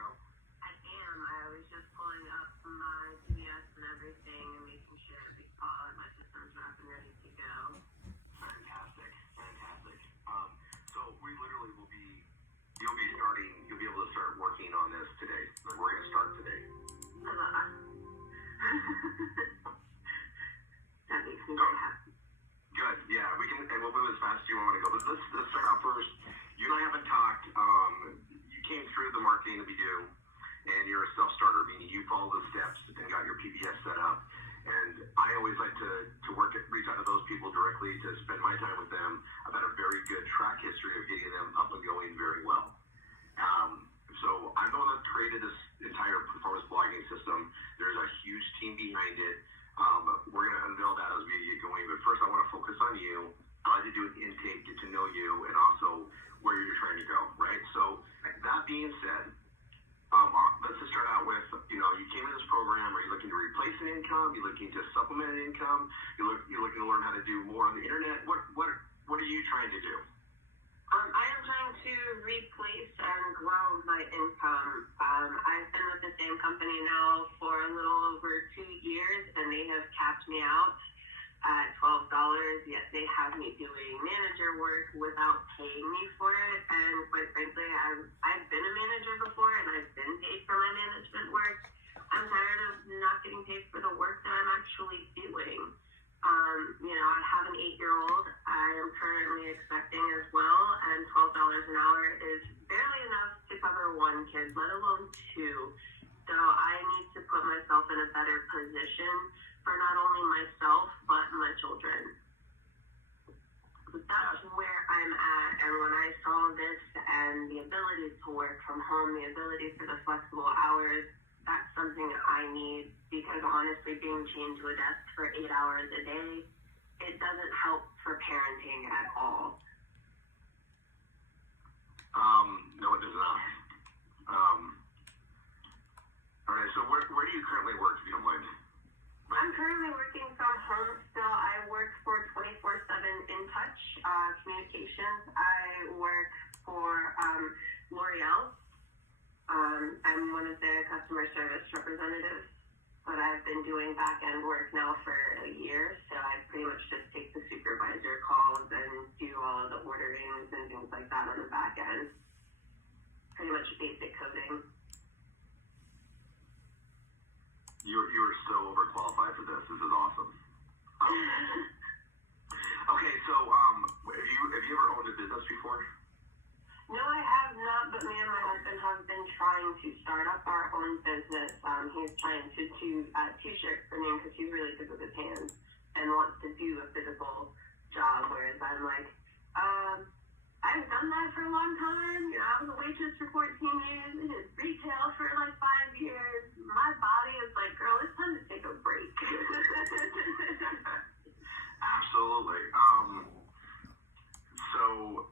go? I am. I was just pulling up my PBS and everything and making sure every call and my system's up and ready to go. Fantastic. So we literally you'll be able to start working on this today. We're going to start today. That makes me very happy. Good. Yeah, and we'll move as fast as you want to go. But let's start out first. You and I haven't talked. You came through the marketing that we do, and you're a self-starter, meaning you follow the steps and got your PBS set up. And I always like to reach out to those people directly to spend my time with them about a very good track history of getting them up and going very well. So I'm the one that created this entire performance blogging system. There's a huge team behind it. We're going to unveil that as we get going. But first, I want to focus on you. I like to do an intake, get to know you, and also where you're trying to go, right? So that being said, let's just start out with, you came in this program. Are you looking to replace an income? Are you looking to supplement an income? You're looking to learn how to do more on the internet? What are you trying to do? I am trying to replace and grow my income. I've been with the same company now for a little over 2 years, and they have capped me out at $12, yet they have me doing manager work without paying me for it. And quite frankly, I've been a manager before, and I've been paid for my management work. I'm tired of not getting paid for the work that I'm actually doing. I have an 8-year-old. I am currently expecting as well, and $12 an hour is barely enough to cover one kid, let alone two. So I need to put myself in a better position for not only myself, but my children. That's where I'm at, and when I saw this and the ability to work from home, the ability for the flexible hours, that's something I need, because honestly, being chained to a desk for 8 hours a day, it doesn't help for parenting at all. No, it does not. All right, so where do you currently work, if you don't mind? I'm currently working from home still. I work for 24/7 In Touch Communications. I work for L'Oreal. I'm one of their customer service representatives, but I've been doing back-end work now for a year, so I pretty much just take the supervisor calls and do all of the orderings and things like that on the back end. Pretty much basic coding. You are so overqualified for this. This is awesome. Okay, so have you ever owned a business before? No, I have not, but me and my husband have been trying to start up our own business. He's trying to do t-shirts for me because he's really good with his hands and wants to do a physical job, whereas I'm like, I've done that for a long time. I was a waitress for 14 years, I did retail for like 5 years. My body is like, girl, it's time to take a break. Absolutely. So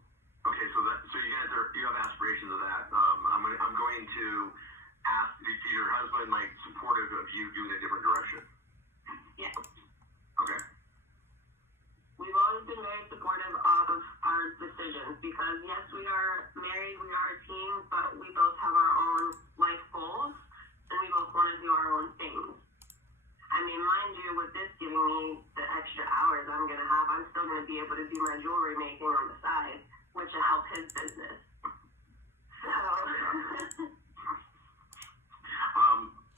you have aspirations of that. I'm going to ask, is your husband supportive of you doing a different direction? Yes. Okay. We've always been very supportive of our decisions because, yes, we are married, we are a team, but we both have our own life goals, and we both want to do our own things. I mean, mind you, with this giving me the extra hours I'm going to have, I'm still going to be able to do my jewelry making on the side, which will help his business. So...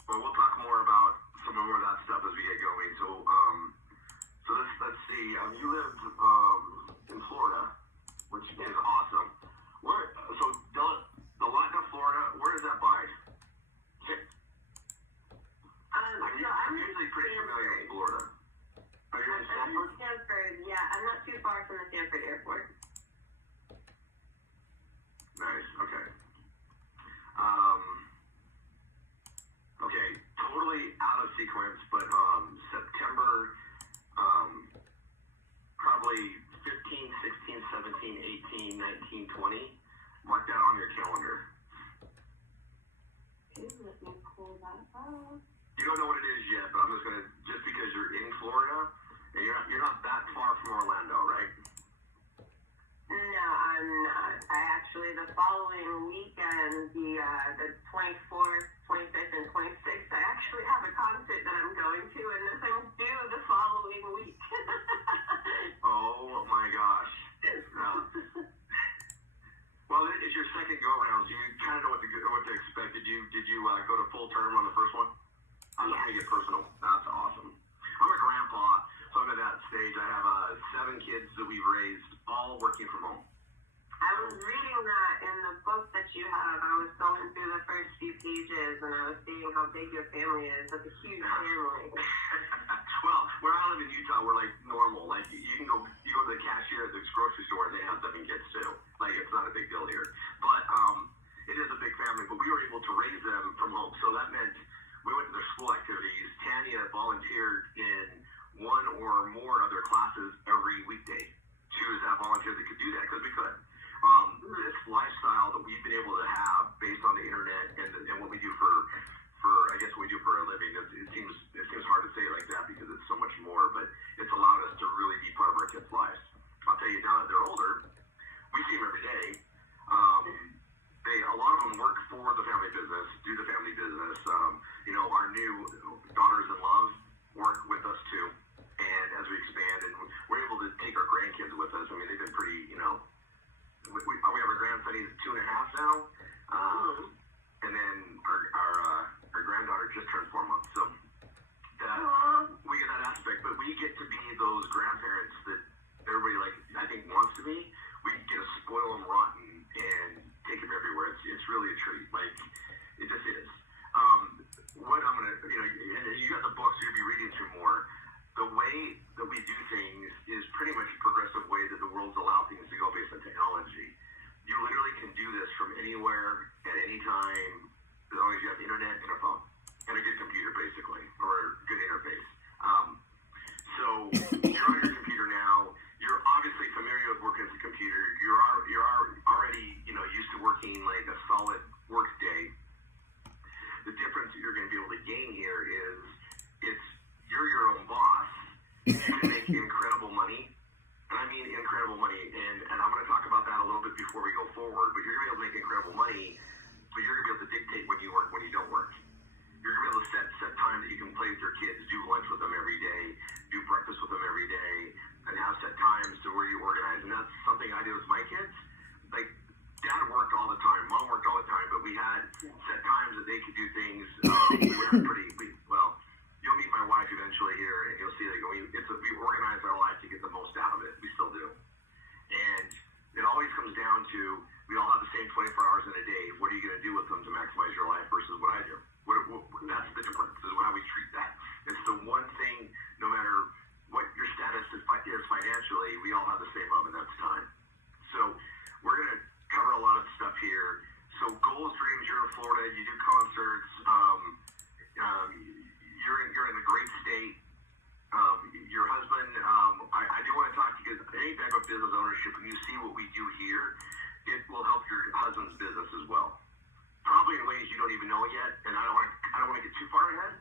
well, we'll talk more about some more of that stuff as we get going. So let's see. You lived in Florida, which is awesome. Delaware, Florida. Where is that by? I'm usually pretty familiar with Florida. Are you in Sanford? Sanford, yeah. I'm not too far from the Sanford airport. Nice. Okay. Okay. Totally out of sequence, but September, probably 15, 16, 17, 18, 19, 20. Mark that on your calendar. Okay, let me pull that up. You don't know what it is yet, but I'm just because you're in Florida, and you're not that far from Orlando, right? No, I'm not. I actually. The following weekend, the 24th, 25th, and 26th, I actually have a concert that I'm going to, and this I'm due the following week. Oh my gosh. Well, it's your second go around, so you kind of know what to expect. Did you go to full term on the first one? I'm not gonna get personal. That's awesome. I'm a grandpa, so I'm at that stage. I have 7 kids that we've raised, all working from home. I was reading that in the book that you have. I was going through the first few pages, and I was seeing how big your family is. It's a huge family. Well, where I live in Utah, we're like normal. Like you go to the cashier at the grocery store, and they have 7 kids too. Like it's not a big deal here, but it is a big family. But we were able to raise them from home, so that meant we went to their school activities. Tanya volunteered in one or more other classes every weekday. She was that volunteer that could do that because we could. This lifestyle that we've been able to have based on the internet and what we do for I guess what we do for a living, it seems hard to say it like that because it's so much more, but it's allowed us to really be part of our kids' lives. I'll tell you, now that they're older, we see them every day. A lot of them work for the family business, do the family business. Our new daughters-in-law work with us too, and as we expand, and we're able to take our grandkids with us. I mean, they've been pretty, we have a grandson, he's 2.5 now, and then our granddaughter just turned 4 months, so we get that aspect, but we get to be those grandparents that everybody, like, I think wants to be. We get to spoil them rotten and take them everywhere. It's really a treat, like, it just is. What I'm gonna, and you got the books, you'll be reading through more. The way that we do things is pretty much a progressive way that the world's allowed things to go based on technology. You literally can do this from anywhere at any time as long as you have the internet and a phone and a good computer, basically, or a good interface. So you're on your computer now. You're obviously familiar with working with the computer. You're already used to working like a solid work day. The difference that you're going to be able to gain here is you're your own boss. You can make incredible money. And I mean incredible money. And I'm going to talk about that a little bit before we go forward. But you're going to be able to make incredible money, but you're going to be able to dictate when you work, when you don't work. You're going to be able to set time that you can play with your kids, do lunch with them every day, do breakfast with them every day, and have set times to where you organize. And that's something I do with my kids. Like, Dad worked all the time, Mom worked all the time, but we had set times that they could do things. You'll meet my wife eventually here, and you'll see that we organize our life to get the most out of it. We still do. And it always comes down to, we all have the same 24 hours in a day. What are you going to do with them to maximize your life versus what I do? That's the difference, is how we treat that. It's the one thing, no matter what your status is financially, we all have the same love, and that's time. So we're going to cover a lot of stuff here. So goals, dreams, you're in Florida, you do concerts, you're in a great state. Your husband, I do want to talk to you because any type of business ownership, when you see what we do here, it will help your husband's business as well. Probably in ways you don't even know yet, and I don't want to get too far ahead,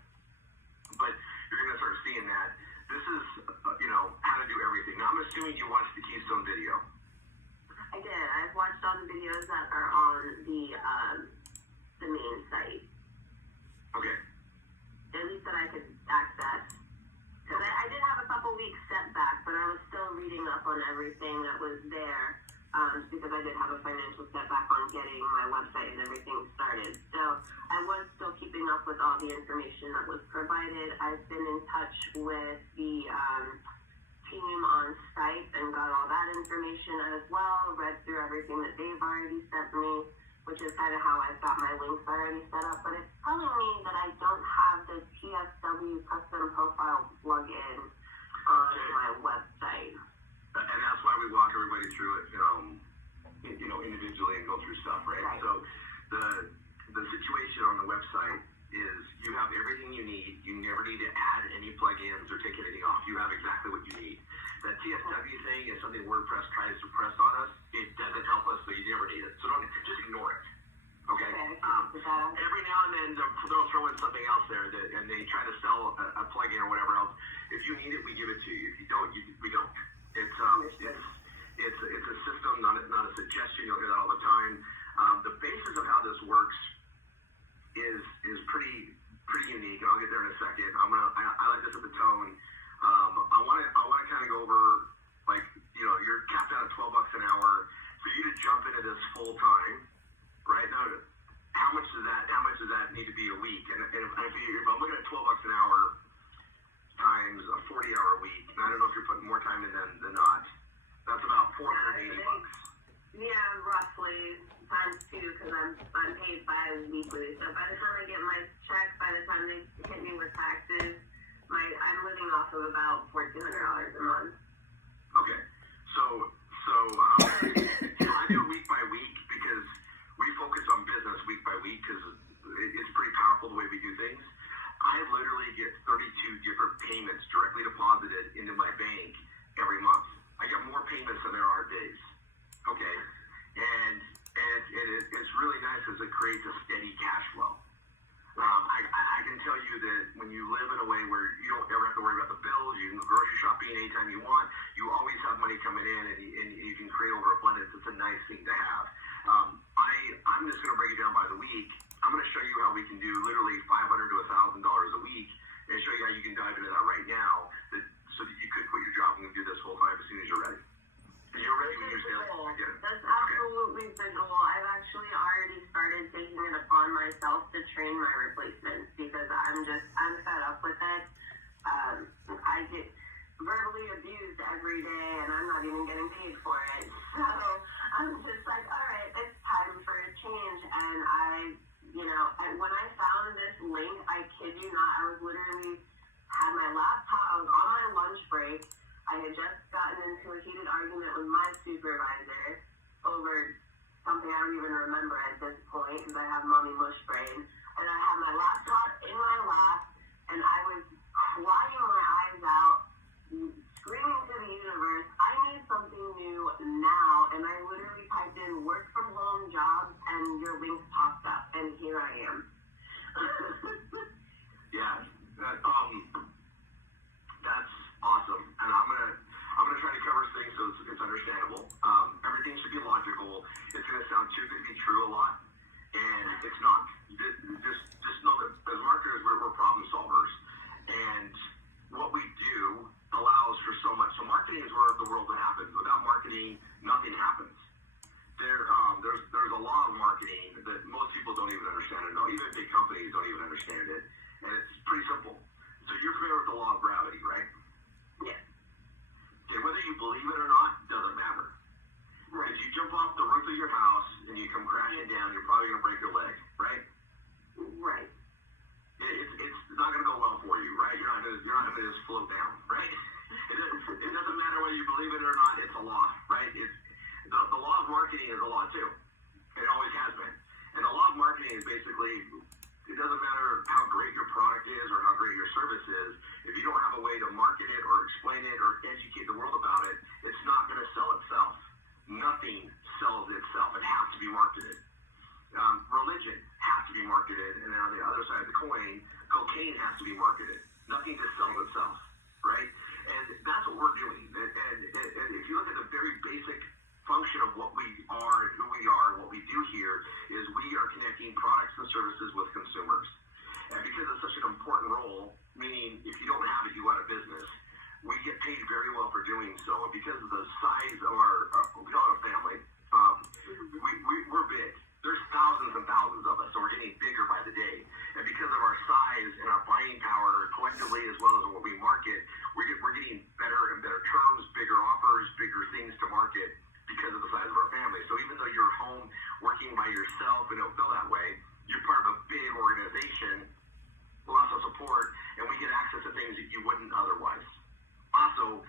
but you're going to start seeing that. This is, how to do everything. Now, I'm assuming you watched the Keystone video. I did. I've watched all the videos that are on the main site. Okay. At least that I could access. Because I did have a couple weeks setback, but I was still reading up on everything that was there. Because I did have a financial setback on getting my website and everything started. So I was still keeping up with all the information that was provided. I've been in touch with the team on Skype and got all that information as well, read through everything that they've already sent me, which is kind of how I've got my links already set up. But it's telling me that I don't have the TSW custom profile plugin on my website. And that's why we walk everybody through it, individually and go through stuff, right? So the situation on the website is you have everything you need. You never need to add any plugins or take anything off. You have exactly what you need. That TSW thing is something WordPress tries to press on us. It doesn't help us, so you never need it. So just ignore it. Okay? Every now and then they'll throw in something else there, and they try to sell a plugin or whatever else. If you need it, we give it to you. If you don't, we don't. It's a system, not a suggestion. You'll hear that all the time. The basis of how this works is pretty unique, and I'll get there in a second. I like this at the tone. I want to kind of go over, like, you're capped out at $12 an hour. For you to jump into this full time, right now, how much does that need to be a week? And if I'm looking at $12 an hour times a 40-hour week, and I don't know if you're putting more time in than not, that's about $480. Yeah, roughly times 2, because I'm paid bi-weekly. So by the time I get my check, by the time they hit me with taxes, I'm living off of about $1,400 a month. Okay, so I do week by week because we focus on business week by week because it's pretty powerful the way we do things. I literally get 32 different payments directly deposited into my bank every month. I get more payments than there are days. Okay, and it's really nice because it creates a steady cash flow. I can tell you that when you live in a way where you don't ever have to worry about the bills, you can go grocery shopping anytime you want, you always have money coming in, and you can create overabundance. It's a nice thing to have. I'm just going to break it down by the week. I'm going to show you how we can do literally $500 to $1,000 a week, and show you how you can dive into that right now, so that you could quit your job and do this full time as soon as you're ready. And you're ready when you're sales. That's absolutely the goal. I've actually already started taking it upon myself to train my replacements because I'm fed up with it. I get verbally abused every day and I'm not even getting paid for it. So I'm just like, all right, it's time for a change. And when I found this link, I kid you not, I was literally had my laptop, I was on my lunch break. I had just gotten into a heated argument with my supervisor over something I don't even remember at this point because I have mommy mush brain. And I had my laptop in my lap and I was crying my eyes out, screaming to the universe, I need something new now. And I literally typed in work from home jobs and your link popped up and here I am. Yeah, that's awesome, and I'm gonna try to cover things so it's understandable. Everything should be logical. It's gonna sound too good to be true a lot, and it's not. Just know that as marketers, we're problem solvers, and what we do allows for so much. So marketing is where the world happens. Without marketing, nothing happens. There's a law of marketing that most people don't even understand or know. Even big companies don't even understand it, and it's pretty simple. So you're familiar with the law of gravity, right? Yes. Okay, whether you believe it or not doesn't matter. Right. If you jump off the roof of your house and you come crashing down, you're probably going to break your leg, right? Right. It's not going to go well for you, right? You're not going to just float down, right? It doesn't matter whether you believe it or not. It's a law, right? The law of marketing is a law too. It always has been. And the law of marketing is basically, it doesn't matter how great your product is or how great your service is. If you don't have a way to market it or explain it or educate the world about it, it's not going to sell itself. Nothing sells itself. It has to be marketed. Religion has to be marketed. And then on the other side of the coin, cocaine has to be marketed. Nothing just sells itself, right? And that's what we're doing. And if you look at the very basic function of what we are, who we are, what we do here is we are connecting products and services with consumers. And because it's such an important role, meaning if you don't have it, you go out of business, we get paid very well for doing so. And because of the size of we call it a family, we're big. There's thousands and thousands of us, so we're getting bigger by the day. And because of our size and our buying power collectively, as well as what we market, we're getting better and better terms, bigger offers, bigger things to market because of the size of our family. So even though you're home working by yourself and don't feel that way, you're part of a big organization, lots of support, and we get access to things that you wouldn't otherwise. Also,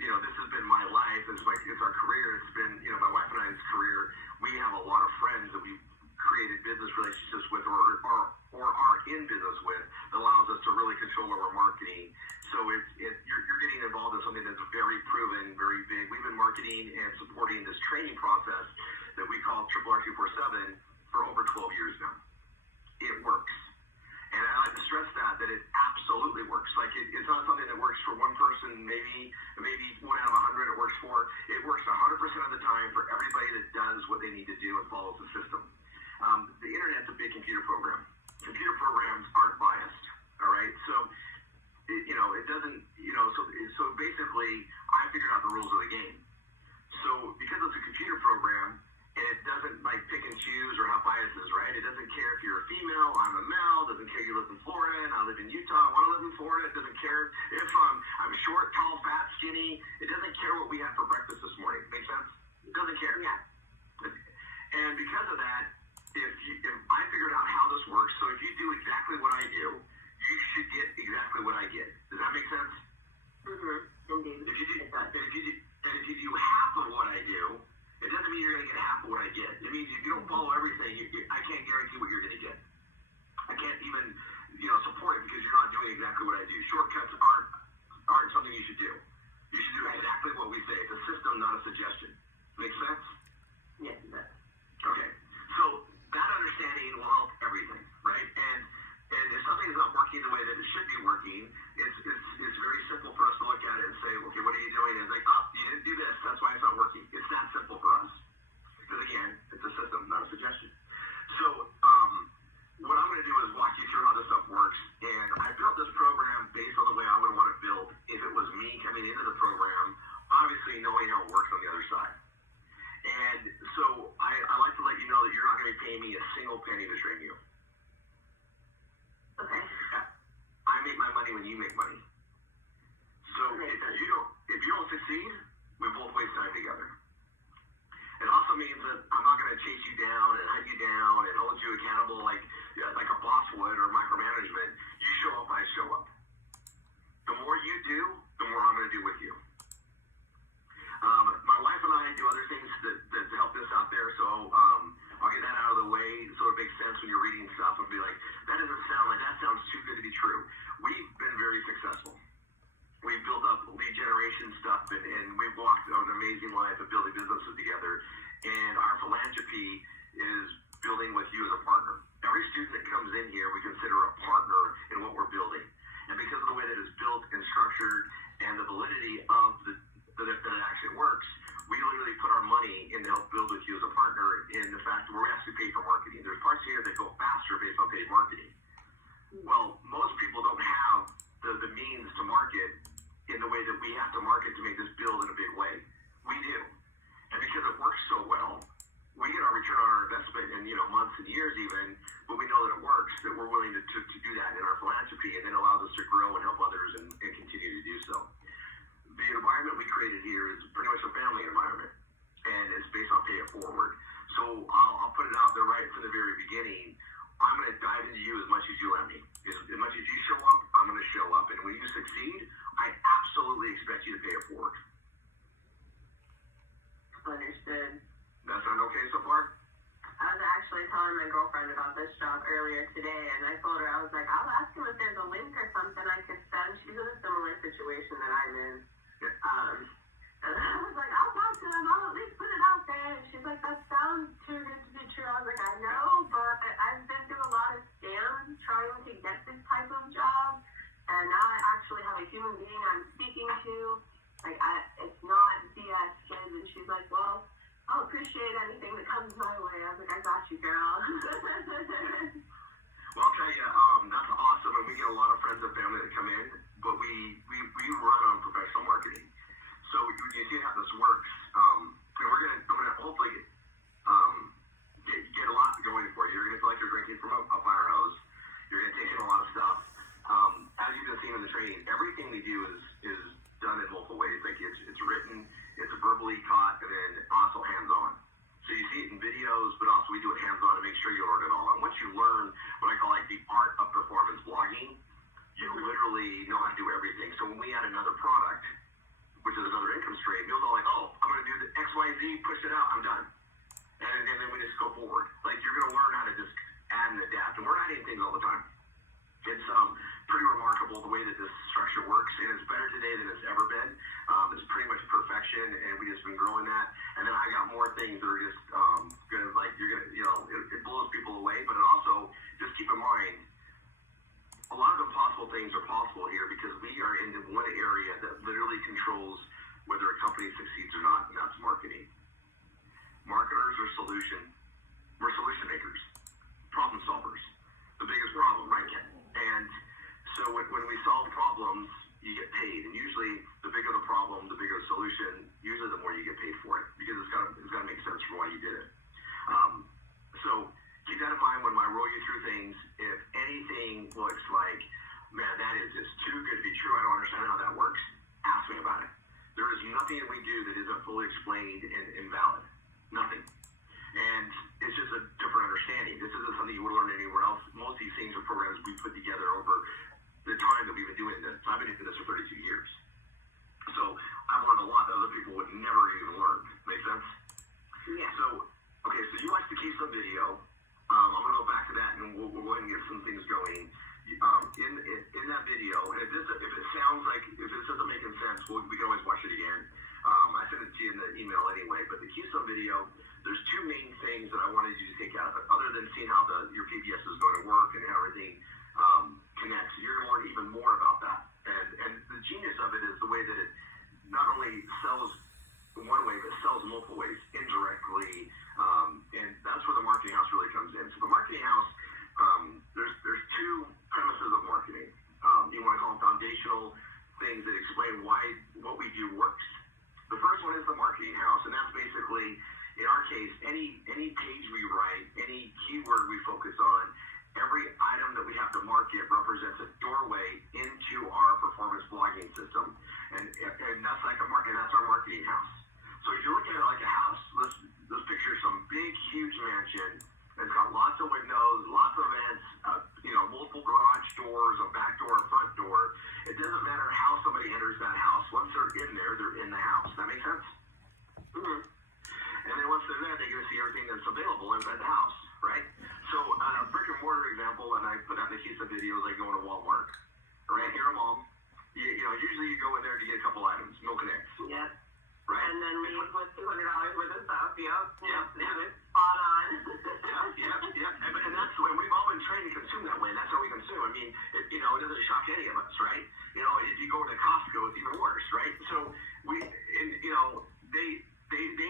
this has been my life. It's our career. It's been, my wife and I's career. We have a lot of friends that we've created business relationships with or are in business with that allows us to really control our marketing. So you're getting involved in something that's very proven, very big. We've been marketing and supporting this training process that we call RORY 247 for over 12 years now. It works. And I like to stress that it absolutely works. Like it's not something that works for one person, maybe 1 out of 100 it works for. It works 100% of the time for everybody that does what they need to do and follows the system. The internet's a big computer program. Computer programs aren't biased. All right, so it doesn't. So basically, I figured out the rules of the game. So because it's a computer program, and it doesn't like pick and choose or have biases, right? It doesn't care if you're a female, I'm a male. Doesn't care you live in Florida and I live in Utah. I want to live in Florida. It doesn't care if I'm short, tall, fat, skinny. It doesn't care what we had for breakfast this morning. Make sense? It doesn't care. Yeah. And because of that, if I figured out how this works, so if you do exactly what I do, you should get exactly what I get. Does that make sense? Indeed. If you do half of what I do, it doesn't mean you're going to get half of what I get. It means if you don't follow everything, I can't guarantee what you're going to get. I can't even, support it because you're not doing exactly what I do. Shortcuts aren't something you should do. You should do exactly what we say. It's a system, not a suggestion. Make sense? Yes, it does. Okay. So that understanding will help everything, right? And if something is not working the way that it should be working, it's very simple for us to look at it and say, okay, what are you doing? And it's like, oh, you didn't do this. That's why it's not working. It's that simple for us. Because again, it's a system, not a suggestion. So what I'm going to do is walk you through how this stuff works. And I built this program based on the way I would want it built if it was me coming into the program, obviously knowing how it works on the other side. And so I like to let you know that you're not going to be paying me a single penny to train you. Okay. I make my money when you make money. So if you don't succeed, we both waste time together. It also means that I'm not going to chase you down and hunt you down and hold you accountable like a boss would or micromanagement. You show up, I show up. The more you do, the more I'm going to do with you. My wife and I do other things that help this out there, so I'll get that out of the way so it makes sense when you're reading stuff and be like, that sounds too good to be true. We've been very successful. We've built up lead generation stuff and we've walked an amazing life of building businesses together. And our philanthropy is building with you as a partner. Every student that comes in here, we consider a partner in what we're building. And because of the way that it's built and structured and the validity of that it actually works, we literally put our money in to help build with you as a partner in the fact that we're actually paid for marketing. There's parts here that go faster based on paid marketing. Well, most people don't have the means to market in the way that we have to market to make this build in a big way. We do. And because it works so well, we get our return on our investment in months and years even, but we know that it works, that we're willing to do that in our philanthropy, and it allows us to grow and help others and continue to do so. The environment we created here is pretty much a family environment, and it's based on pay it forward. So I'll put it out there right from the very beginning. I'm going to dive into you as much as you let me. As much as you show up, I'm going to show up. And when you succeed, I absolutely expect you to pay it forward. Understood. That sound okay so far? I was actually telling my girlfriend about this job earlier today, and I told her, I was like, I'll ask him if there's a link or something I could send. She's in a similar situation that I'm in. Yeah. And I was like, I'll talk to him. I'll at least put it out there. And she's like, that sounds too good to be true. I was like, I know, but I've been through a lot of scams trying to get this type of job. And now I actually have a human being I'm speaking to. Like, it's not BS kids. And she's like, well, I'll appreciate anything that comes my way. I was like, I got you, girl. Well, I'll tell you, that's awesome. And we get a lot of friends and family that come in, but we run on professional marketing. So when you see how this works, and I'm gonna hopefully get a lot going for you. You're gonna feel like you're drinking from a fire hose. You're gonna take in a lot of stuff. As you can see in the training, everything we do is done in multiple ways. Like it's written, it's verbally taught, and then also hands-on. So you see it in videos, but also we do it hands-on to make sure you learn it all. And once you learn what I call like the art of performance blogging, you literally know how to do everything. So when we add another product, which is another income stream, you'll go like, oh, I'm going to do the XYZ, push it out, I'm done. And then we just go forward. Like you're going to learn how to just add and adapt. And we're adding things all the time. It's pretty remarkable the way that this structure works, and it's better today than it's ever been. It's pretty much perfection, and we just been growing that. And then I got more things that are just gonna it blows people away. But it also just keep in mind, a lot mind in one area that literally controls whether a company succeeds or not, and that's marketing. Marketers are we're solution makers, problem solvers. The biggest problem, right? And so when we solve problems, you get paid, and usually the bigger the problem, the bigger the solution, usually the more you get paid for it, because it's got to make sense for why you did it. So keep that in mind when I roll you through things. If anything looks like, man, that is just too good to be true, I don't understand how that works, ask me about it. There is nothing that we do that isn't fully explained and valid. Nothing. And it's just a different understanding. This isn't something you would learn anywhere else. Most of these things are programs we put together over the time that we've been doing this. I've been doing this for 32 years. So I've learned a lot that other people would never even learn. Make sense? Yeah. So, okay, so you watched the Keystone video. I'm going to go back to that, and we'll go ahead and get some things going. In that video, and if it sounds like, if this doesn't make sense, we can always watch it again. I sent it to you in the email anyway, but the Keystone video, there's two main things that I wanted you to take out of it, other than seeing how your PBS is going to work and how everything connects. You're going to learn even more about that. And the genius of it is the way that it not only sells one way, but sells multiple ways, indirectly. And that's where the marketing house really comes in. So the marketing house, there's two premises of marketing. You want to call them foundational things that explain why what we do works. The first one is the marketing house, and that's basically, in our case, any page we write, any keyword we focus on, every item that we have to market represents a doorway into our performance blogging system, and that's like that's our marketing house. So if you're looking at it like a house, let's picture some big, huge mansion. It's got lots of windows, lots of vents, multiple garage doors, a back door, a front door. It doesn't matter how somebody enters that house. Once they're in there, they're in the house. That make sense? Mm-hmm. And then once they're there, they're going to see everything that's available inside the house, right? So a brick and mortar example, and I put out the Keystone videos, like going to Walmart, right? You're a mom. Usually you go in there to get a couple items, milk and eggs. Yeah. Right? And then leave with $200 worth of stuff. Yep. Yeah. Spot on. Yeah. And that's the way we've all been trained to consume that way, and that's how we consume. I mean, it doesn't shock any of us, right? If you go to Costco, it's even worse, right? So they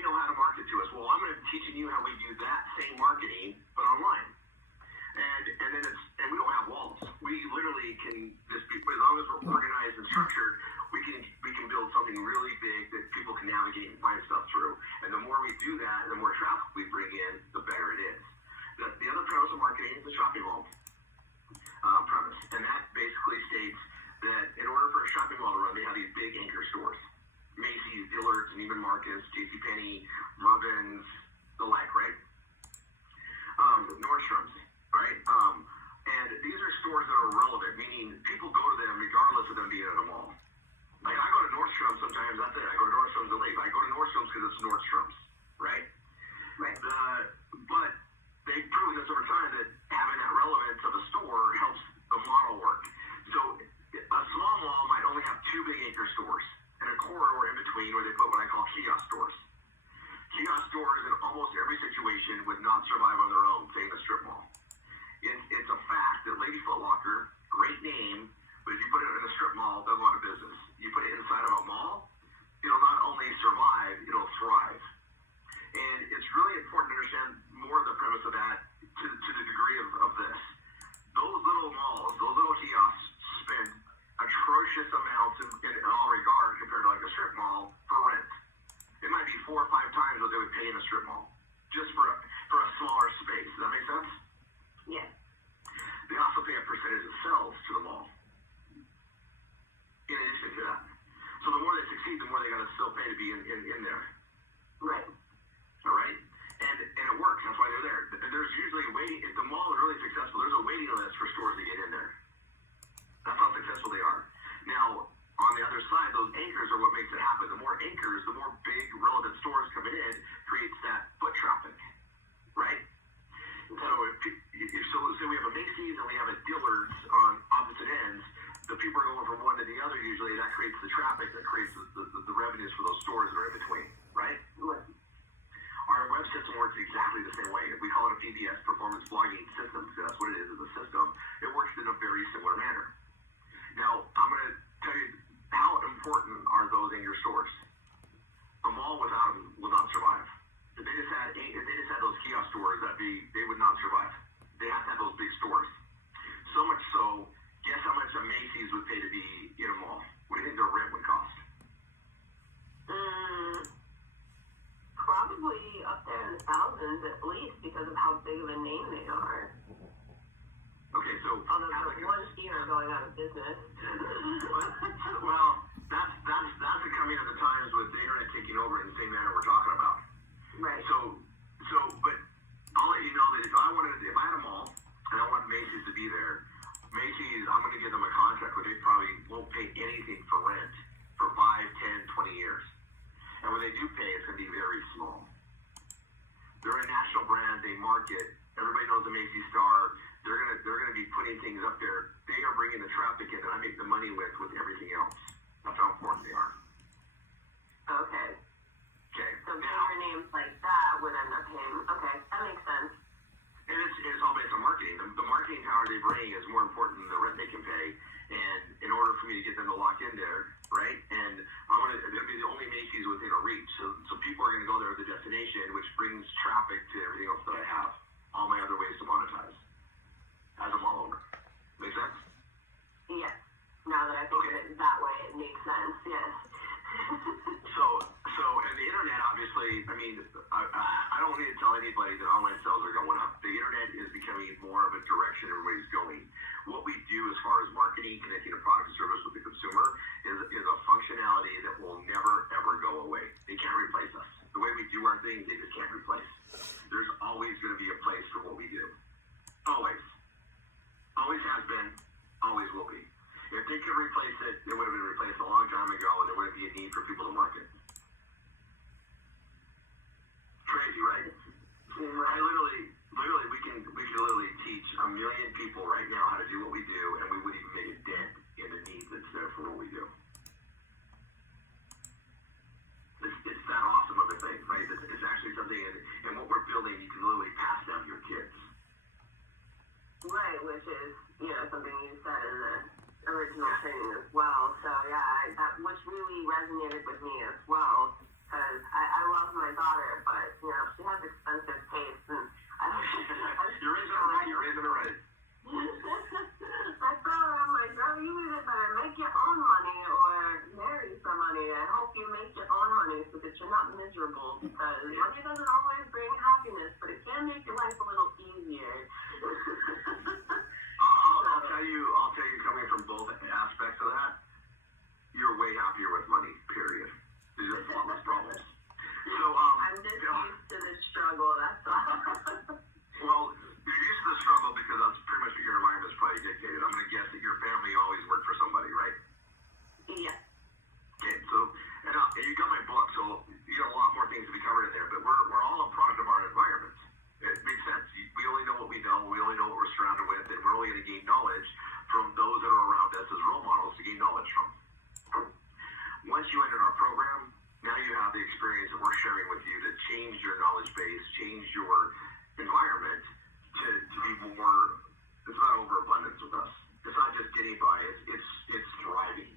know how to market to us. Well, I'm going to be teaching you how we do that same marketing, but online. And then and we don't have walls. We literally can just be, as long as we're organized and structured, we can build something really big that people can navigate and find stuff through. And the more we do that, the more traffic we bring in, the better it is. The other premise of marketing is the shopping mall premise, and that basically states that in order for a shopping mall to run, they have these big anchor stores: Macy's, Dillard's, Neiman Marcus, JCPenney, Mervyn's, the like, right? Nordstrom's, right? And these are stores that are relevant, meaning people go to them regardless of them being at a mall. Like, I go to Nordstrom's sometimes, that's it. I go to Nordstrom's and leave. I go to Nordstrom's because it's Nordstrom's, right? Right. But they've proven this over time that having that relevance of a store helps the model work. So a small mall might only have two big anchor stores and a corridor in between where they put what I call kiosk stores. Kiosk stores in almost every situation would not survive on their own, say in a strip mall. It's a fact that Lady Foot Locker, great name, but if you put it in a strip mall, it doesn't go out of business. You put it inside of a mall, it'll not only survive, it'll thrive. And it's really important to understand more of the premise of that to the degree of this. Those little malls, those little kiosks spend atrocious amounts in all regard compared to like a strip mall for rent. It might be 4 or 5 times what they would pay in a strip mall, just for a smaller space. Does that make sense? Yeah. They also pay a percentage of sales to the mall. In addition to that. So the more they succeed, the more they got to still pay to be in there. Right. All right? And it works. That's why they're there. There's usually a waiting, if the mall is really successful, there's a waiting list for stores to get in there. That's how successful they are. Now, on the other side, those anchors are what makes it happen. The more anchors, the more big, relevant stores coming in, creates that foot traffic. Right? So so we have a Macy's and we have a Dillard's on opposite ends. The people are going from one to the other usually. That creates the traffic, that creates the revenues for those stores that are in between, right? Right. Our web system works exactly the same way. We call it a PBS, Performance Blogging System, because that's what it is a system. It works in a very similar manner. Now, I'm going to tell you how important are those in your stores? A mall without them will not survive. If they just had those kiosk stores, they would not survive. They have to have those big stores. So much so, guess how much a Macy's would pay to be in a mall? What do you think their rent would cost? Probably up there in the thousands at least because of how big of a name they are. Okay, so although there's one here going out of business. well, that's the coming of the times with the internet taking over in the same manner we're talking about. Right. But I'll let you know that if I had a mall and I want Macy's to be there, Macy's, I'm going to give them a contract where they probably won't pay anything for rent for 5, 10, 20 years. And when they do pay, it's going to be very small. They're a national brand. They market. Everybody knows the Macy's star. They're gonna be putting things up there. They are bringing the traffic in that I make the money with everything else. That's how important they are. Okay. Okay. So bigger names like that would end up paying. Okay, that makes sense. And it's all based on marketing. The marketing power they bring is more important than the rent they can pay. And in order for me to get them to lock in there, right? And it'll be the only Macy's within a reach. So people are gonna go there as a destination, which brings traffic to everything else that I have. All my other ways to monetize as a mall owner. Make sense? Yes. Now that I think of it that way, it makes sense. Yes. So, and the internet, obviously, I mean, I don't need to tell anybody that online sales are going up. The internet is becoming more of a direction everybody's going. What we do as far as marketing, connecting a product and service with the consumer, is a functionality that will never, ever go away. They can't replace us. The way we do our things, they just can't replace. There's always going to be a place for what we do. Always. Always has been, always will be. If they could replace it, it would have been replaced a long time ago, and there wouldn't be a need for people to market. Crazy, right? I literally, we can literally teach a million people right now how to do what we do, and we wouldn't even make a dent in the need that's there for what we do. It's that awesome of a thing, right? It's actually something, and what we're building, you can literally pass down to your kids. Right, which is, something you said in the original training as well. So yeah, that which really resonated with me as well, because I love my daughter, but she has expensive taste, and You're raising her right. I tell her, I'm like, girl, you either better make your own money or marry somebody. I hope you make your own money so that you're not miserable, because money doesn't always bring happiness, but it can make your life a little easier. I'll tell you, coming from both aspects of that, you're way happier with money, period. These are flawless problems. So, I'm just used to the struggle, that's all. Well, you're used to the struggle because that's pretty much what your environment is probably dictated. I'm going to guess that your family always worked for somebody, right? Yeah. Okay, so, and you got my book, so you got a lot more things to be covered in there, but we're all a product of our environment. It makes sense. We only know what we know. We only know what we're surrounded with, and we're only going to gain knowledge from those that are around us as role models to gain knowledge from. Once you enter our program, now you have the experience that we're sharing with you to change your knowledge base, change your environment to be more. It's not overabundance with us. It's not just getting by. It's thriving,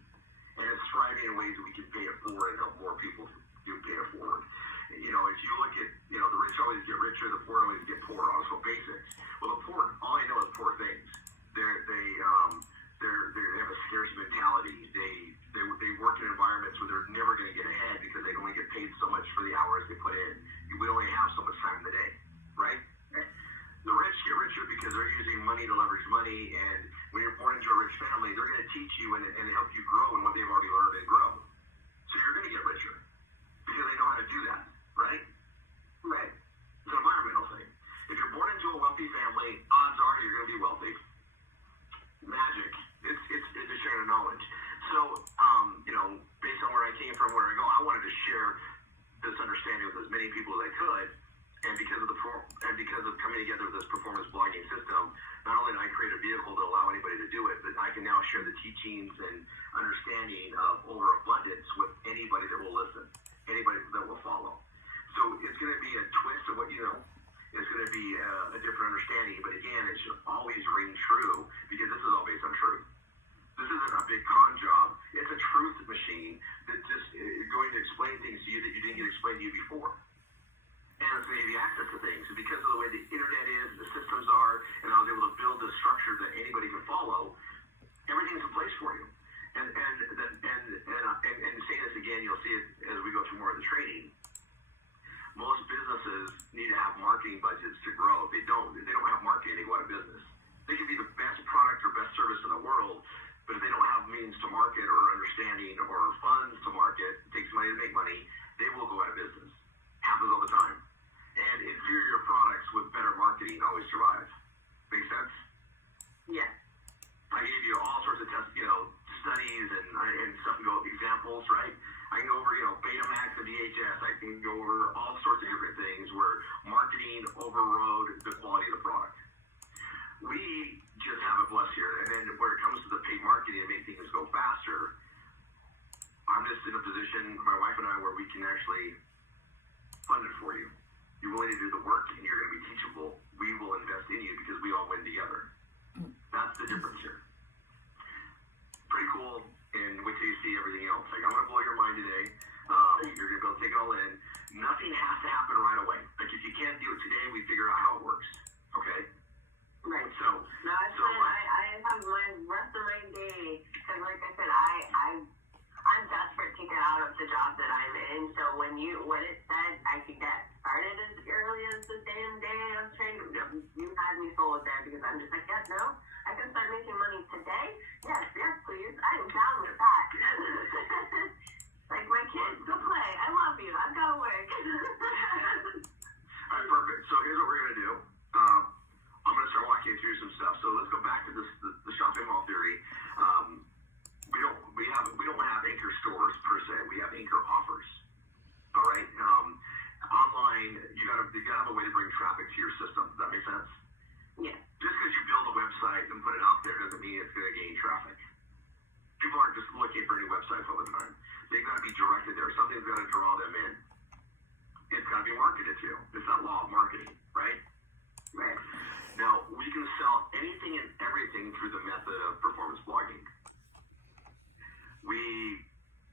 and it's thriving in ways that we can pay it forward and help more people do pay it forward. If you look at, the rich always get richer, the poor always get poorer. Also basics. Well, the poor, all I know is poor things. They have a scarce mentality. They work in environments where they're never going to get ahead because they only get paid so much for the hours they put in. We only have so much time in the day, right? The rich get richer because they're using money to leverage money, and when you're born into a rich family, they're going to teach you and help you grow in what they've already learned and grow. So you're going to get richer because they know how to do that, right? Right. It's an environmental thing. If you're born into a wealthy family, odds are you're going to be wealthy. Magic. It's a sharing of knowledge. So, based on where I came from, where I go, I wanted to share this understanding with as many people as I could. And because of coming together with this performance blogging system, not only did I create a vehicle to allow anybody to do it, but I can now share the teachings and understanding of overabundance with anybody that will listen, anybody that will follow. So it's going to be a twist of what you know. It's going to be a different understanding, but again, it should always ring true because this is all based on truth. This isn't a big con job. It's it's a truth machine that's just going to explain things to you that you didn't get explained to you before. And it's going to give you access to things. And because of the way the internet is, the systems are, and I was able to build this structure that anybody can follow, everything's in place for you. And saying this again, you'll see it as we go through more of the training. Most businesses need to have marketing budgets to grow. If they don't have marketing, they go out of business. They can be the best product or best service in the world, but if they don't have means to market or understanding or funds to market, it takes money to make money, they will go out of business. Happens all the time. And inferior products with better marketing always survive. Make sense? Yes. I gave you all sorts of studies and stuff and go examples, right? I can go over, Betamax and VHS. I can go over all sorts of different things where marketing overrode the quality of the product. We just have it blessed here. And then when it comes to the paid marketing and make things go faster, I'm just in a position, my wife and I, where we can actually fund it for you. You're willing to do the work and you're going to be teachable. We will invest in you because we all win together. That's the difference here. Pretty cool. And wait till you see everything else. Like, I'm going to blow your mind today. You're going to be able to take it all in. Nothing has to happen right away. Like, if you can't do it today, we figure out how it works. Okay? Right. So, no, I have my rest of my day, because like I said, I'm desperate to get out of the job that I'm in. So when it said I could get started as early as the same day of training, you had me sold there, because I'm just like, yes, no, I can start making money today. Yes, please. I am down with that. Like, my kids, go play. I love you. I've got to work. All right, perfect. So here's what we're going to do. I'm going to start walking you through some stuff. So let's go back to the shopping mall theory. We don't have anchor stores per se. We have anchor offers. All right. Online, you gotta have a way to bring traffic to your system. Does that make sense? Yeah. Just because you build a website and put it out there doesn't mean it's going to gain traffic. People aren't just looking for any websites all the time. They've got to be directed there. Something's got to draw them in. It's got to be marketed to. It's that law of marketing, right? Right. Now, we can sell anything and everything through the method of performance blogging.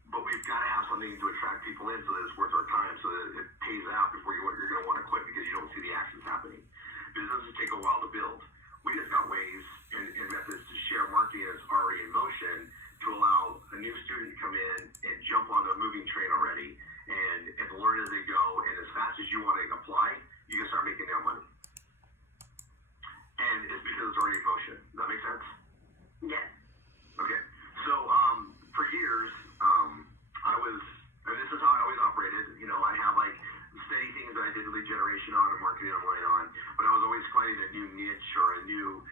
But we've got to have something to attract people in so that it's worth our time, so that it pays out before you're going to want to quit because you don't see the actions happening. Businesses take a while to build. We just got ways and methods to share marketing that's already in motion to allow a new student to come in and jump on the moving train already and learn as they go. And as fast as you want to apply, you can start making that money. And it's because it's already in motion. Does that make sense? Yes. Okay. So for years, and this is how I always operated. I have like steady things that I did lead generation on and marketing online on, but I was always finding a new niche or a new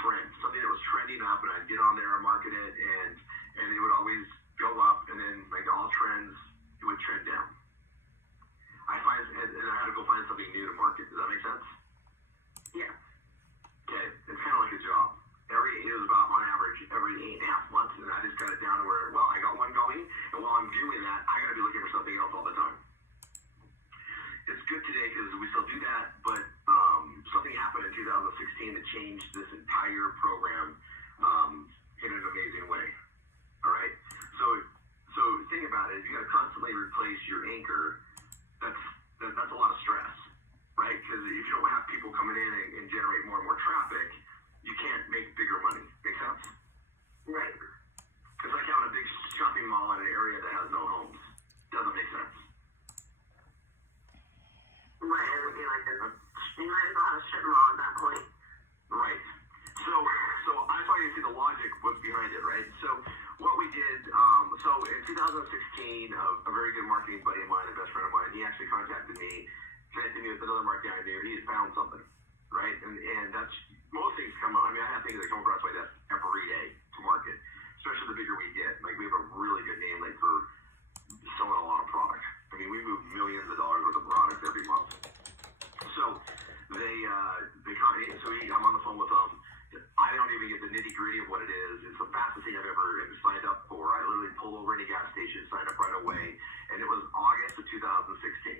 trend, something that was trending up, and I'd get on there and market it, and it would always go up, and then like all trends, it would trend down. And I had to go find something new to market. Does that make sense? Yeah. Okay. It's kind of like a job. It was about on average every 8.5 months, and I just got it down to where, well, I got one going, and while I'm doing that, I got to be looking for something else all the time. It's good today because we still do that, but something happened in 2016 that changed this entire program in an amazing way. All right, so think about it. If you got to constantly replace your anchor, that's a lot of stress, right? Because if you don't have people coming in and generate more and more traffic, you can't make bigger money. Make sense? Right. It's like having a big shopping mall in an area that has no homes. Doesn't make sense. Right, it would be like you might as well have a strip mall at that point. Right. So I just want you to see the logic what's behind it, right? So what we did, so in 2016, a very good marketing buddy of mine, a best friend of mine, he actually contacted me, connected me with another marketing I knew. He had found something, right? And that's, most things come up. I mean, I have things that come across my desk every day to market, especially the bigger we get. Like, we have a really good name, like, for selling a lot of product. I mean, we move millions of dollars worth of product every month. So I'm on the phone with them. I don't even get the nitty gritty of what it is. It's the fastest thing I've ever signed up for. I literally pulled over in a gas station, signed up right away, and it was August of 2016.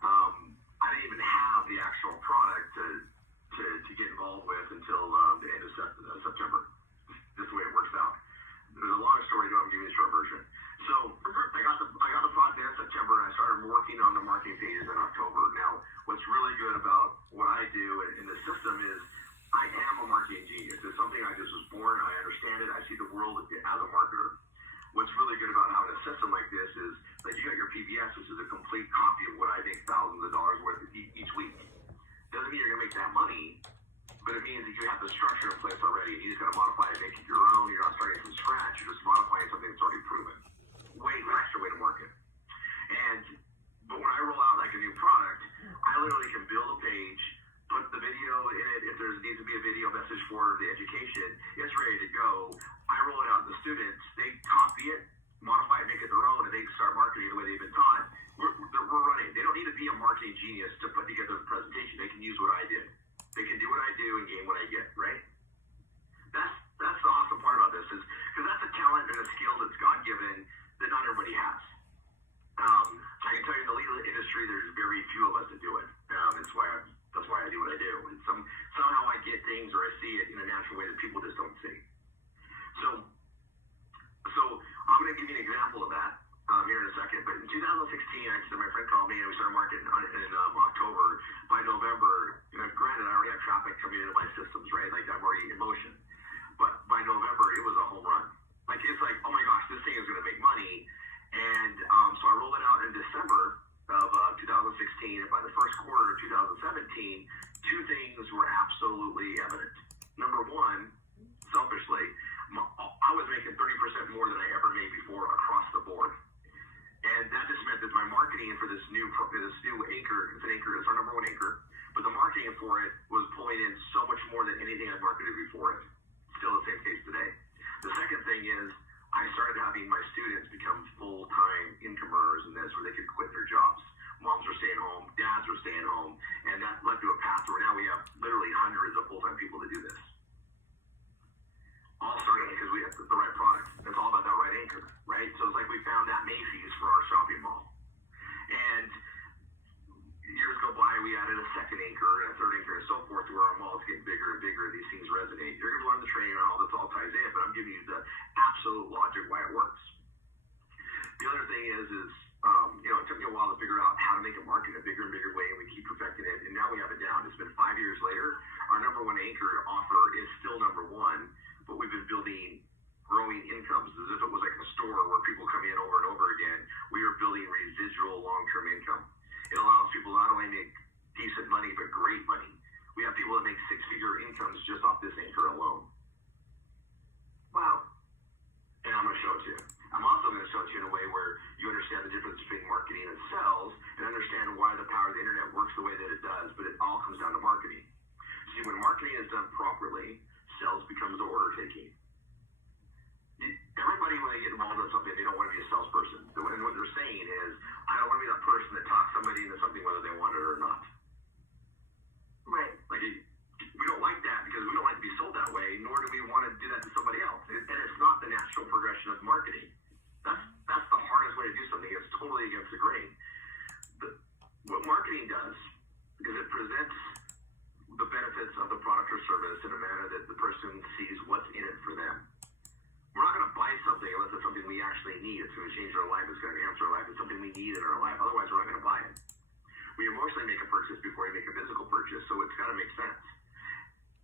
I didn't even have the actual product to get involved with until the end of September. This is the way it works out. There's a long story story to it. I'm giving you the short version. So I got the product in September, and I started working on the marketing pages in October. Now, what's really good about what I do in the system is I am a marketing genius. It's something I just was born. I understand it. I see the world as a marketer. What's really good about having a system like this is that you got your PBS, which is a complete copy of what I make thousands of dollars worth each week. Doesn't mean you're gonna make that money, but it means that you have the structure in place already, and you just gotta modify it, make it your own. You're not starting from scratch. You're just modifying something that's already proven. Way faster way to market. But when I roll out like a new product, I literally can build a page, put the video in it. If there needs to be a video message for the education, it's ready to go. I roll it out to the students. They copy it, modify it, make it their own, and they start marketing the way they've been taught. We're running. They don't need to be a marketing genius to put together a presentation. They can use what I did. They can do what I do and gain what I get, right? That's the awesome part about this is because that's a talent and a skill that's God-given that not everybody has. I can tell you in the legal industry, there's very few of us that do it. That's why I do what I do. And somehow I get things or I see it in a natural way that people just don't see. So I'm going to give you an example of that here in a second. But in 2016, my friend called me and we started marketing in October. By November, granted, I already have traffic coming into my systems, right? Like I'm already in motion. But by November, it was a home run. Like it's like, oh my gosh, this thing is going to make money. And so I rolled it out in December of 2016, and by the first quarter of 2017, two things were absolutely evident. Number one, selfishly, I was making 30% more than I ever made before across the board. And that just meant that my marketing for this new anchor, it's our number one anchor, but the marketing for it was pulling in so much more than anything I'd marketed before it. Still the same case today. The second thing is, I started having my students become full-time incomers, and that's where they could quit their jobs. Moms were staying home, dads were staying home, and that led to a path where now we have literally hundreds of full-time people that do this. All starting because we have the right product. It's all about that right anchor, right? So it's like we found that Macy's for our shopping mall. And years go by, we added a second anchor and a third anchor and so forth, where our malls get bigger and bigger. These things resonate. You're going to learn the training and all this all ties in, but I'm giving you the absolute logic why it works. The other thing is it took me a while to figure out how to make a market in a bigger and bigger way, and we keep perfecting it, and now we have it down. It's been 5 years later. Our number one anchor offer is still number one, but we've been building growing incomes as if it was like a store where people come in over and over again. We are building residual long-term income. It allows people not only make decent money, but great money. We have people that make six-figure incomes just off this anchor alone. Wow. And I'm going to show it to you. I'm also going to show it to you in a way where you understand the difference between marketing and sales and understand why the power of the internet works the way that it does, but it all comes down to marketing. See, when marketing is done properly, sales becomes order taking. Everybody, when they get involved in something, they don't want to be a salesperson. And what they're saying is, I don't want to be that person that talks somebody into something whether they want it or not. Right. Like, we don't like that because we don't like to be sold that way, nor do we want to do that to somebody else. And it's not the natural progression of marketing. That's the hardest way to do something. It's totally against the grain. But what marketing does is it presents the benefits of the product or service in a manner that the person sees what's in it for them. We're not going to buy something unless it's something we actually need. It's going to change our life. It's going to enhance our life. It's something we need in our life. Otherwise, we're not going to buy it. We emotionally make a purchase before we make a physical purchase, so it's got to make sense.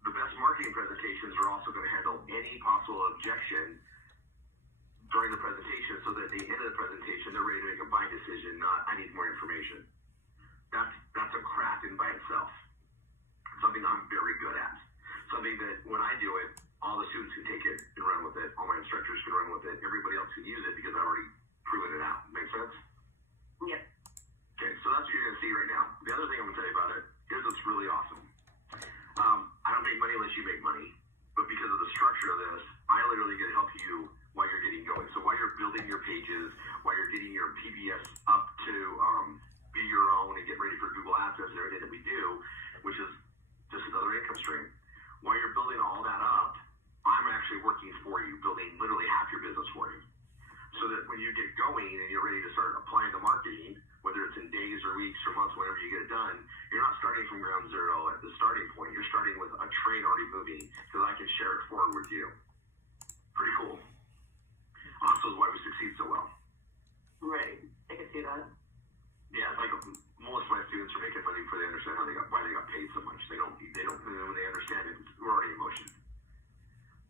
The best marketing presentations are also going to handle any possible objection during the presentation so that at the end of the presentation, they're ready to make a buying decision, not, I need more information. That's a craft in by itself. Something I'm very good at. Something that when I do it, all the students can take it and run with it. All my instructors can run with it. Everybody else can use it because I've already proven it out. Make sense? Yep. Okay, so that's what you're going to see right now. The other thing I'm going to tell you about it, here's what's really awesome. I don't make money unless you make money. But because of the structure of this, I literally get to help you while you're getting going. So while you're building your pages, while you're getting your PBS up to be your own and get ready for Google AdSense and everything that we do, which is just another income stream. While you're building all that up, I'm actually working for you, building literally half your business for you. So that when you get going and you're ready to start applying the marketing, whether it's in days or weeks or months, whenever you get it done, you're not starting from ground zero at the starting point. You're starting with a train already moving because I can share it forward with you. Pretty cool. Also is why we succeed so well. Right. I can see that. Yeah, like most of my students are making money before they understand why they got paid so much. They don't when they understand it, we're already in motion.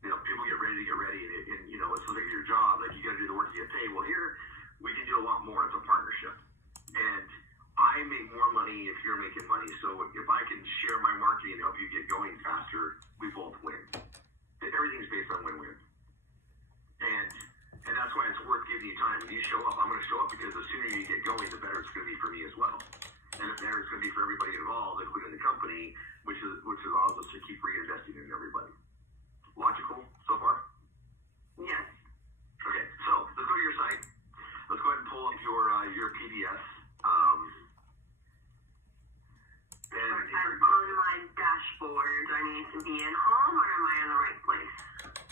People get ready to get ready, and it's like your job. Like, you got to do the work to get paid. Well, here we can do a lot more. It's a partnership, and I make more money if you're making money. So if I can share my marketing and help you get going faster, we both win. Everything's based on win-win, and that's why it's worth giving you time. When you show up, I'm going to show up because the sooner you get going, the better it's going to be for me as well, and the better it's going to be for everybody involved, including the company, which allows us to keep reinvesting in everybody. Logical so far? Yes. Okay, so let's go to your site. Let's go ahead and pull up your PBS. I'm on my dashboard. Do I need to be in home, or am I in the right place?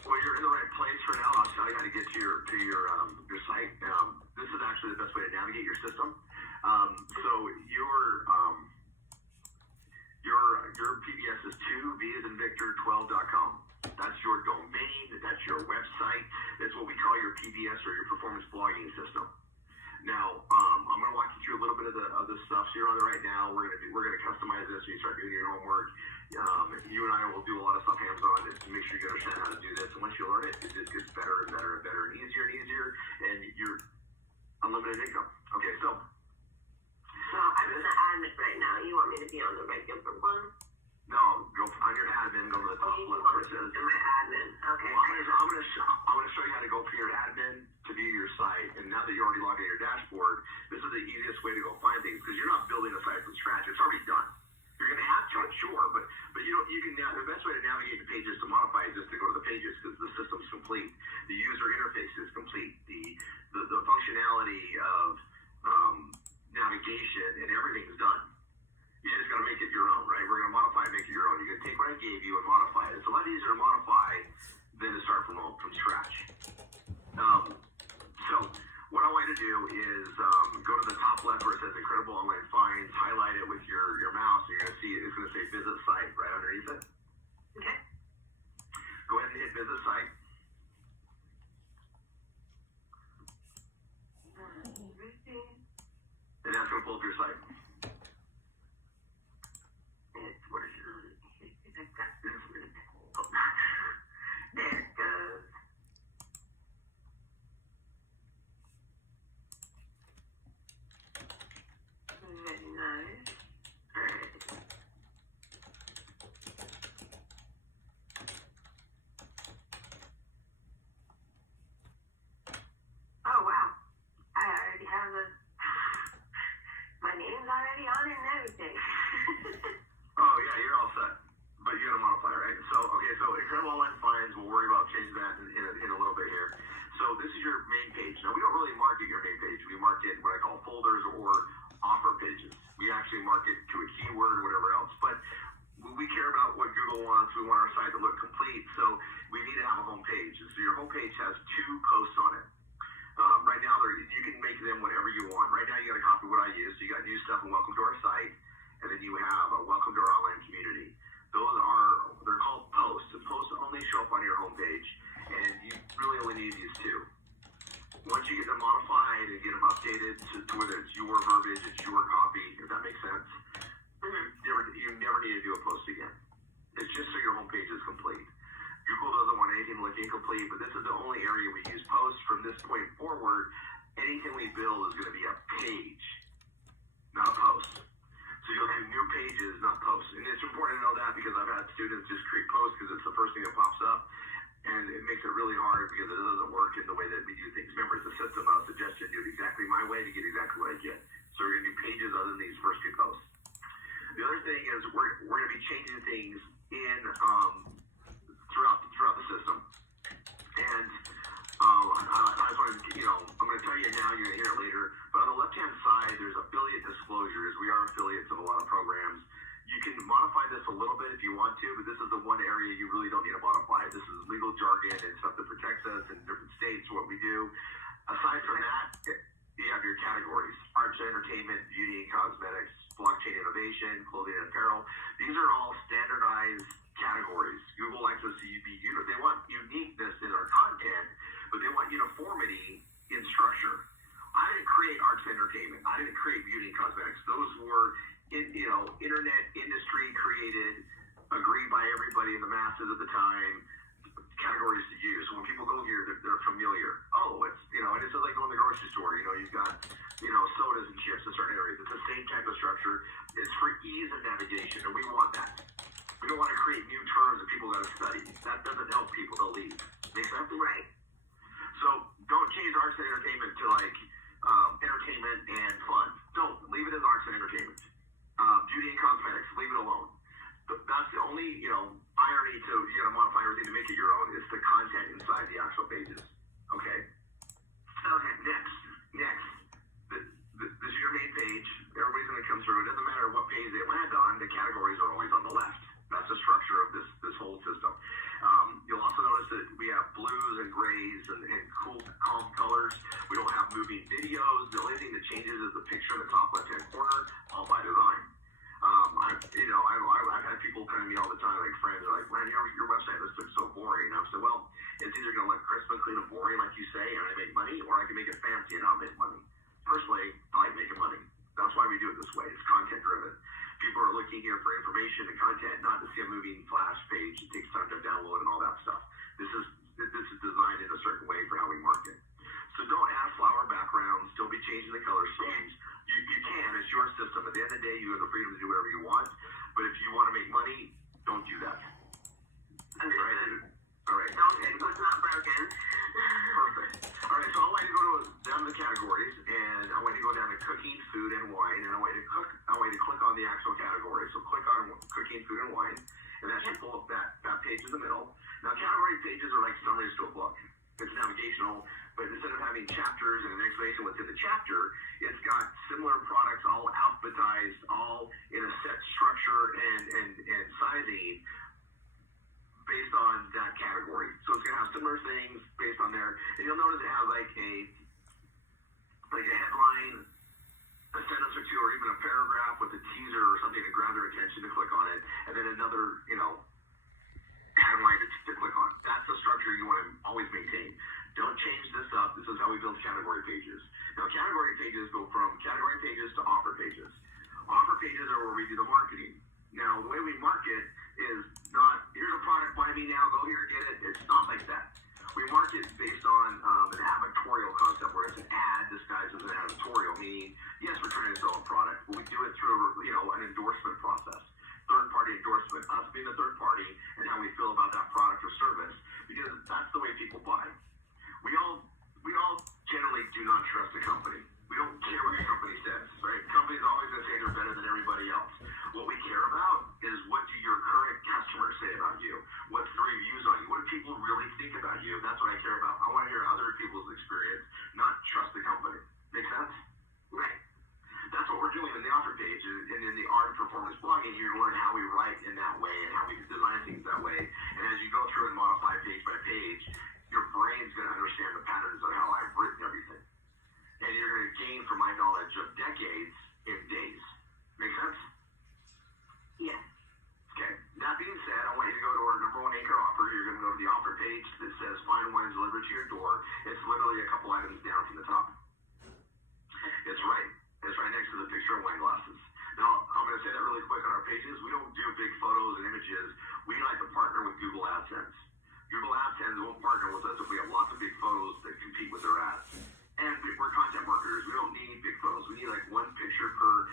Well, you're in the right place for now. I'll tell you how to get to your site. This is actually the best way to navigate your system. So your PBS is 2V as in Victor 12.com. That's your domain. That's your website. That's what we call your PBS, or your performance blogging system. Now, I'm going to walk you through a little bit of the stuff. So you're on there right now. We're going to customize this. You start doing your homework. You and I will do a lot of stuff hands-on to make sure you understand how to do this. And once you learn it, it just gets better and better and better and easier, and you're unlimited income. Okay, so I'm in the admin right now. You want me to be on the regular one? no, go on your admin. Go to the top left where it says. In my admin. Okay. Well, I'm going to show you how to go from your admin to view your site. And now that you're already logged in your dashboard, this is the easiest way to go find things, because you're not building a site from scratch. It's already done. You're going to have to, I'm sure, but you can now. The best way to navigate the pages to modify is just to go to the pages, because the system's complete. The user interface is complete. The functionality of navigation and everything's done. You just got to make it your own, right? We're going to modify and make it your own. You're going to take what I gave you and modify it. It's a lot easier to modify than to start from scratch. So what I want you to do is go to the top left where it says Incredible Online Finds, highlight it with your mouse, and you're going to see it's going to say Visit Site right underneath it. Okay. Go ahead and hit Visit Site. And that's going to pull up your site. It's working. There it goes. Very nice. Alright. Oh wow. I already have my name's already on it and everything. Oh yeah, you're all set. But you got to modify, right? So Incredible Online Finds, we'll worry about changing that in a little bit here. So this is your main page. Now, we don't really market your main page. We market what I call folders or offer pages. We actually market to a keyword or whatever else. But we care about what Google wants. We want our site to look complete. So we need to have a home page. So your home page has 2 posts on it. Right now, you can make them whatever you want. Right now, you got to copy what I use. So you got new stuff and welcome to our site. And then you have a welcome to our online community. They're called posts. The posts only show up on your homepage, and you really only need these 2. Once you get them modified and get them updated to whether it's your verbiage, it's your copy, if that makes sense, you never need to do a post again. It's just so your homepage is complete. Google doesn't want anything to look incomplete, but this is the only area we use posts. From this point forward, anything we build is going to be a page, not a post. So you'll do new pages, not posts. And it's important to know that, because I've had students just create posts because it's the first thing that pops up. And it makes it really hard because it doesn't work in the way that we do things. Remember, it's a system. I'll suggest you do it exactly my way to get exactly what I get. So we're going to do pages other than these first 2 posts. The other thing is we're going to be changing things in throughout the system. And I just want to, I'm going to tell you now, you're going to hear it later, but on the left-hand side, there's affiliate disclosures. We are affiliates of a lot of programs. You can modify this a little bit if you want to, but this is the one area you really don't need to modify. This is legal jargon and stuff that protects us in different states, what we do. Aside from that, you have your categories: arts and entertainment, beauty and cosmetics, blockchain innovation, clothing and apparel. These are all standardized categories. Google likes us to be unique. They want uniqueness in our content, but they want you uniformity in structure. I didn't create arts and entertainment. I didn't create beauty and cosmetics. Those were, internet industry created, agreed by everybody in the masses at the time, categories to use. So when people go here, they're familiar. Oh, and it's like going to the grocery store. You've got, sodas and chips in certain areas. It's the same type of structure. It's for ease of navigation, and we want that. We don't want to create new terms that people got to study. That doesn't help people. They'll leave. Make sense? Right. So don't change arts and entertainment to entertainment and fun. Don't. Leave it as arts and entertainment. Beauty and cosmetics, leave it alone. But that's the only, irony to, you gotta modify everything to make it your own, is the content inside the actual pages. Okay? Okay, next. This is your main page. Everybody's gonna come through. It doesn't matter what page they land on, the categories are always on the left. That's the structure of this whole system. You'll also notice that we have blues and grays and cool, calm colors. We don't have moving videos. The only thing that changes is the picture in the top left-hand corner, all by design. I've had people come to me all the time, like friends, are like, man, your website looks so boring. And I've said, well, it's either going to look crisp and clean and boring, like you say, and I make money, or I can make it fancy and not make money. Personally, I like making money. That's why we do it this way. It's content driven. People are looking here for information and content, not to see a moving flash page. It takes time to download and all that stuff. This is designed in a certain way for how we market. So don't add flower backgrounds. Don't be changing the color schemes. You can. It's your system. At the end of the day, you have the freedom to do whatever you want. But if you want to make money, don't do that. All right. Don't fix what's not broken. Perfect. All right. So I want you to go down to the categories, and I want you to go down to cooking, food, and wine, and I want you to click on the actual category. So click on cooking, food, and wine, and that should pull up that page in the middle. Now, category pages are like summaries to a book. It's navigational, but instead of having chapters and an explanation within the chapter, it's got similar products all alphabetized, all in a set structure and sizing based on that category. So it's going to have similar things based on there. And you'll notice it has like a headline, a sentence or two, or even a paragraph with a teaser or something to grab their attention to click on it, and then another, headline to click on. That's the structure you want to always maintain. Don't change this up. This is how we build category pages. Now, category pages go from category pages to offer pages. Offer pages are where we do the marketing. Now, the way we market is not, here's a product, buy me now, go here, get it. It's not like that. We market based on an advertorial concept where it's an ad disguised as an advertorial, meaning, yes, we're trying to sell a product, but we do it through, an endorsement process. Third-party endorsement, us being the third party, and how we feel about that product or service, because that's the way people buy. We all generally do not trust a company. We don't care what the company says, right? Companies are always going to say they're better than everybody else. What we care about is, what do your current customers say about you? What's the reviews on you? What do people really think about you? That's what I care about. I want to hear other people's experience, not trust the company. Make sense? Right. That's what we're doing in the offer page, and in the art and performance blogging, you learn how we write in that way and how we design things that way. And as you go through and modify page by page, your brain's going to understand the patterns of how I've written everything. And you're going to gain from my knowledge of decades in days. Make sense? Yes. Okay. That being said, I want you to go to our #1 anchor offer. You're going to go to the offer page that says fine wine delivered to your door. It's literally a couple items down from the top. It's right next to the picture of wine glasses. Now, I'm going to say that really quick on our pages. We don't do big photos and images. We like to partner with Google AdSense. Google AdSense won't partner with us if we have lots of big photos that compete with their ads. And we're content marketers. We don't need big photos. We need like one picture per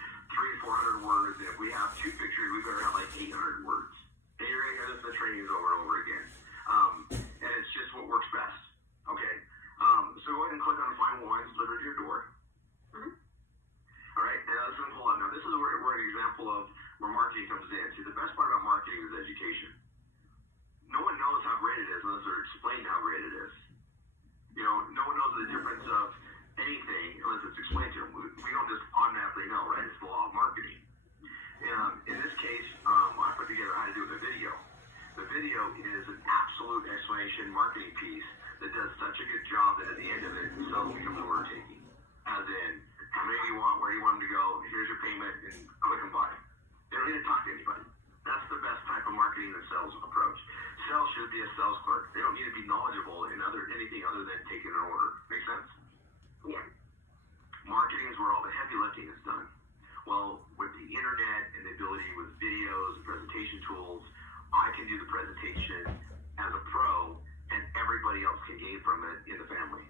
300-400 words. And if we have two pictures, we better have like 800 words. And you're going to hear this in the trainings over and over again. And it's just what works best. Okay. So go ahead and click on Find Wines Delivered to Your Door. Mm-hmm. All right. And this is pull up. Now, this is where an example of where marketing comes in. See, the best part about marketing is education. No one knows how great it is unless they're explained how great it is. No one knows the difference of anything unless it's explained to them. We don't just automatically know, right? It's the law of marketing. In this case, I put together how to do it with a video. The video is an absolute explanation marketing piece that does such a good job that at the end of it, the sales becomes order taking. As in, how many do you want, where do you want them to go, here's your payment, and click and buy. They don't need to talk to anybody. That's the best type of marketing and sales approach. Sales should be a sales clerk. They don't need to be knowledgeable in anything other than taking an order. Make sense? Yeah. Marketing is where all the heavy lifting is done. Well, with the internet and the ability with videos and presentation tools, I can do the presentation as a pro, and everybody else can gain from it in the family.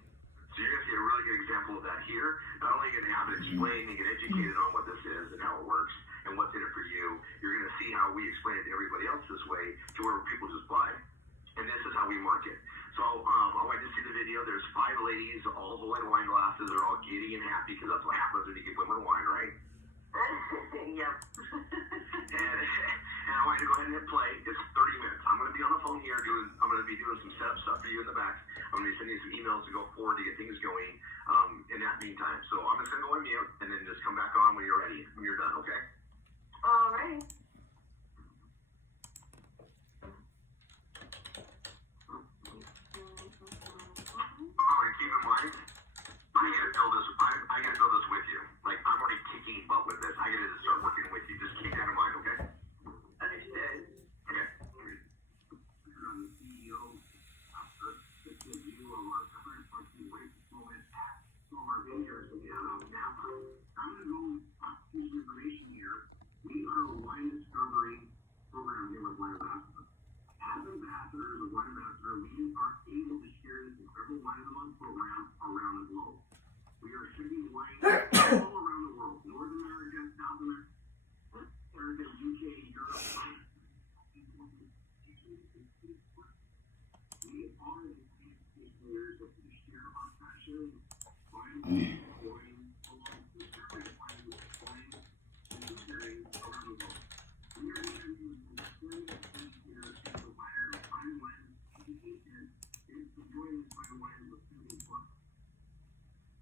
So you're going to see a really good example of that here. Not only are you going to have it explained and get educated on what this is and how it works and what's in it for you, you're going to see how we explain it to everybody else this way to where people just buy. And this is how we market. So I want you to see the video. There's 5 ladies all holding wine glasses. They're all giddy and happy because that's what happens when you give women wine, right? Yep. and I want you to go ahead and hit play. It's 30 minutes. I'm going to be on the phone here I'm going to be doing some setup stuff for you in the back. I'm going to be sending you some emails to go forward to get things going in that meantime. So I'm just going to go on mute and then just come back on when you're ready, when you're done, okay? All right. Keep in mind, I gotta build this with you. Like, I'm already kicking butt with this. I gotta just start working with you. Just keep that in mind, okay? Understood. Okay. I'm gonna go use the information here. We are a wine discovery program here with Wine Ambassador. As ambassadors of Wine Ambassador, we are able to share this incredible Wine of the Month program around the globe. We are shipping wine all around the world. North America, South America, UK, Europe. We are the years that we share our passion, wine, wine,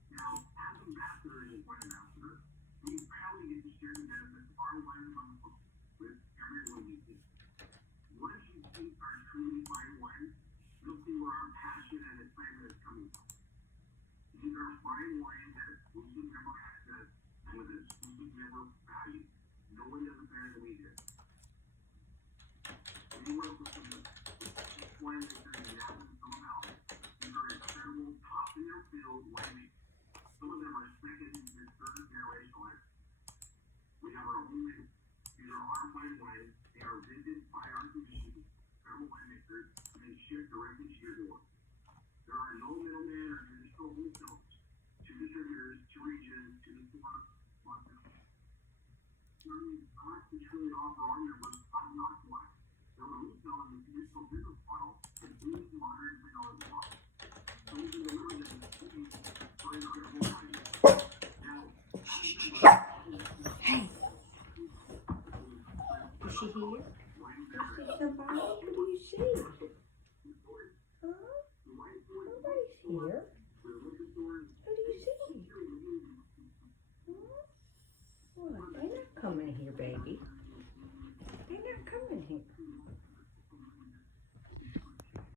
now, as ambassadors and wine ambassadors, we proudly get to share the benefits of our wine and wine with everyone we see. Once you see our truly fine wines, you'll see where our passion and excitement is coming from. These are fine wines at exclusive member access and with an exclusive member value. No one does it better than we do. We work with some of the winemakers in Napa and Sonoma Valley. These are incredible, top in their field winemakers. Some of them are second and third generation wines. We have our own wines. These are our fine wines. They are vinted by our physicians, incredible winemakers, and they ship directly to your door. There are no middlemen or traditional wholesalers. 2 distributors, 2 regions, 2 to 4 markets. We truly offer our members top-notch wine. They'll resell in the traditional business model at $80 to $103 a bottle. So we can deliver them for incredible value. Now, hey, is she here? I see somebody. What do you see? Huh? Nobody's here. What do you see? Huh? What? They're not coming here, baby.